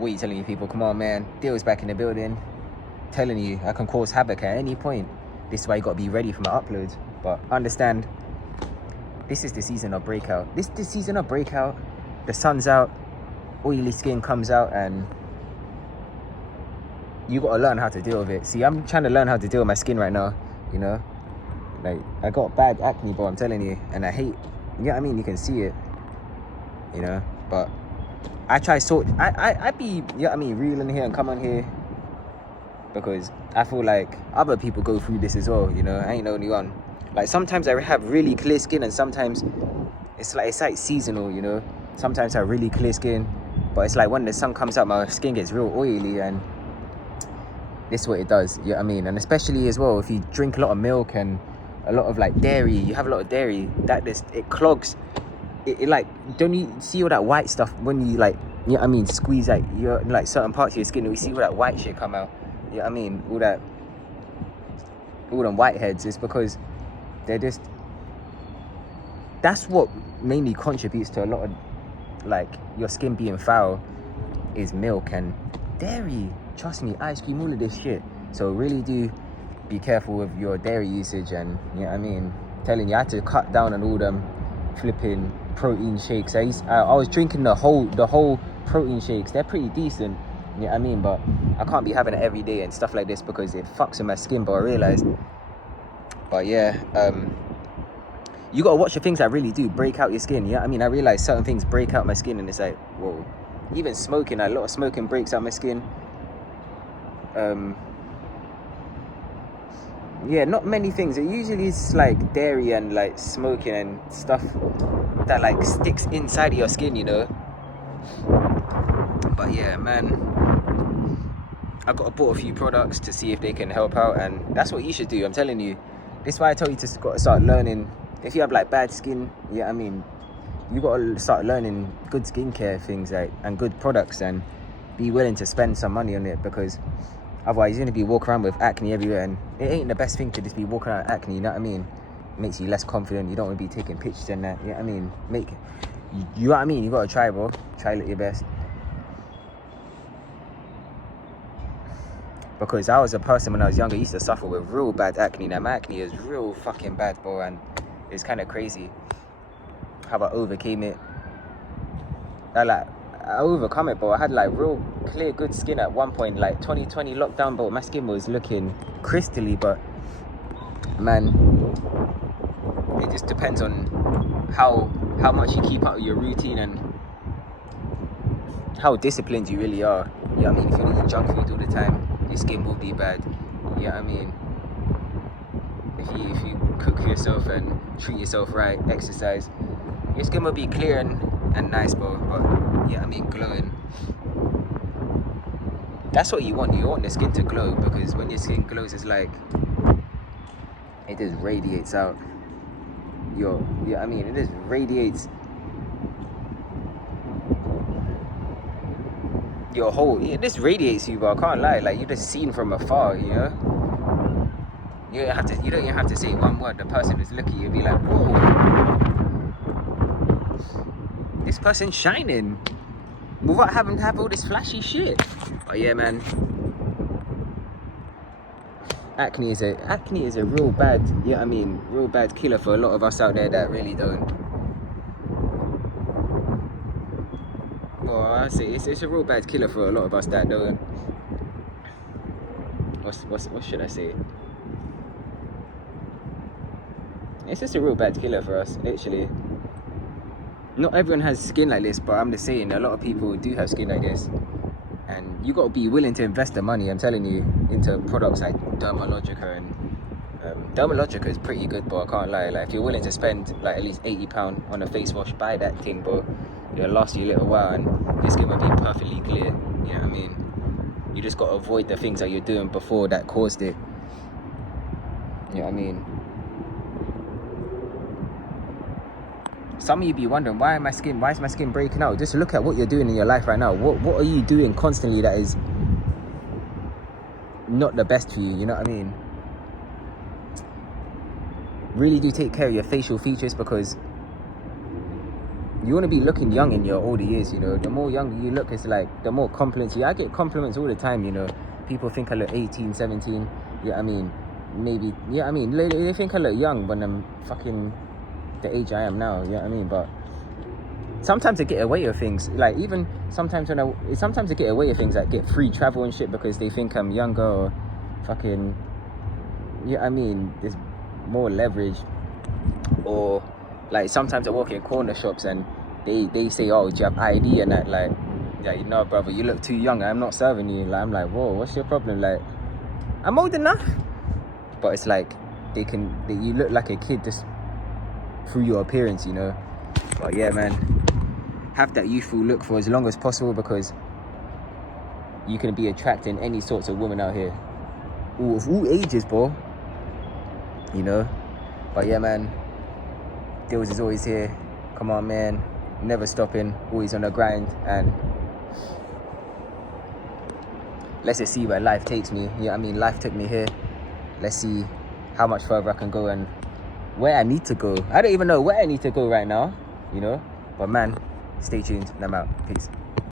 What are you telling you people? Come on, man. Deal's back in the building. Telling you, I can cause havoc at any point. This is why you got to be ready for my uploads. But understand, this is the season of breakout. This season of breakout. The sun's out, oily skin comes out, and you got to learn how to deal with it. See, I'm trying to learn how to deal with my skin right now, you know? Like, I got bad acne, bro, I'm telling you. And I hate, you know what I mean? You can see it, you know? But I try I be, you know what I mean, real in here and come on here because I feel like other people go through this as well, you know? I ain't the only one. Like, sometimes I have really clear skin and sometimes it's like seasonal, you know? Sometimes I have really clear skin, but it's like when the sun comes out, my skin gets real oily, and this is what it does, you know what I mean? And especially as well, if you drink a lot of milk and a lot of like dairy, you have a lot of dairy, it clogs. It like, don't you see all that white stuff when you like, you know what I mean, squeeze like your like certain parts of your skin, we see all that white shit come out, you know what I mean? All them whiteheads is because they're just, that's what mainly contributes to a lot of like your skin being foul, is milk and dairy. Trust me, ice cream, all of this shit. So really do be careful with your dairy usage. And you know what I mean, telling you, I had to cut down on all them flipping protein shakes. I was drinking the whole protein shakes. They're pretty decent, you know what I mean, but I can't be having it every day and stuff like this because it fucks with my skin. But I realized, but yeah, you gotta watch the things that really do break out your skin. Yeah, I mean, I realized certain things break out my skin, and it's like, whoa. Even smoking, a lot of smoking breaks out my skin. Yeah, not many things. It usually is like dairy and like smoking and stuff that like sticks inside of your skin, you know. But yeah, man, I got bought a few products to see if they can help out, and that's what you should do. I'm telling you, this is why I told you to start learning. If you have like bad skin, yeah, I mean, you gotta start learning good skincare things, like, and good products, and be willing to spend some money on it, because otherwise you're gonna be walking around with acne everywhere, and it ain't the best thing to just be walking around with acne, you know what I mean? It makes you less confident. You don't want to be taking pictures and that, you know what I mean? You know what I mean? You gotta try, bro. Try your best. Because I was a person when I was younger, I used to suffer with real bad acne. Now my acne is real fucking bad, bro, and it's kind of crazy how I overcame it. I overcome it, bro. I had like real clear, good skin at one point, like 2020 lockdown, but my skin was looking crystally. But man, it just depends on how much you keep up with your routine and how disciplined you really are. You know what I mean? If you're eating junk food all the time, your skin will be bad. You know what I mean? If you cook for yourself and treat yourself right, exercise, your skin will be clear and nice, bro. But yeah, I mean, glowing. That's what you want. You want the skin to glow, because when your skin glows, it's like it just radiates out. I mean, it just radiates your whole. This radiates you, bro. I can't lie. Like, you're just seen from afar, you know. You don't even have to say one word. The person is looking, you'll be like, whoa, this person's shining without having to have all this flashy shit. But yeah, man, acne is a real bad, yeah, I mean, real bad killer for a lot of us out there that really don't. Well, I say it's a real bad killer for a lot of us that don't. What should I say? It's just a real bad killer for us, literally. Not everyone has skin like this, but I'm just saying, a lot of people do have skin like this. And you got to be willing to invest the money, I'm telling you, into products like Dermalogica. And Dermalogica is pretty good, but I can't lie. Like, if you're willing to spend like at least £80 on a face wash, buy that thing, bro. It'll last you a little while and your skin will be perfectly clear. You know what I mean? You just got to avoid the things that you're doing before that caused it. You know what I mean? Some of you be wondering, why is my skin breaking out? Just look at what you're doing in your life right now. What are you doing constantly that is not the best for you? You know what I mean? Really do take care of your facial features, because you want to be looking young in your older years, you know. The more younger you look, it's like the more compliments I get compliments all the time, you know. People think I look 18, 17, yeah, I mean, maybe, yeah, I mean, they think I look young when I'm fucking the age I am now, yeah, I mean, but sometimes I get away with things, like even sometimes I get away with things like get free travel and shit because they think I'm younger or fucking, yeah, I mean, there's more leverage. Or like sometimes I walk in corner shops and they say, oh, do you have ID and that, like, yeah, you know, brother, you look too young, I'm not serving you. Like, I'm like, whoa, what's your problem? Like, I'm old enough. But it's like you look like a kid just through your appearance, you know. But yeah, man, have that youthful look for as long as possible, because you can be attracting any sorts of women out here, of all ages, bro, you know. But yeah, man, Deals is always here. Come on, man, never stopping, always on the grind, and let's just see where life takes me. Yeah, I mean, life took me here. Let's see how much further I can go and where I need to go. I don't even know where I need to go right now, you know. But man, stay tuned and I'm out. Peace.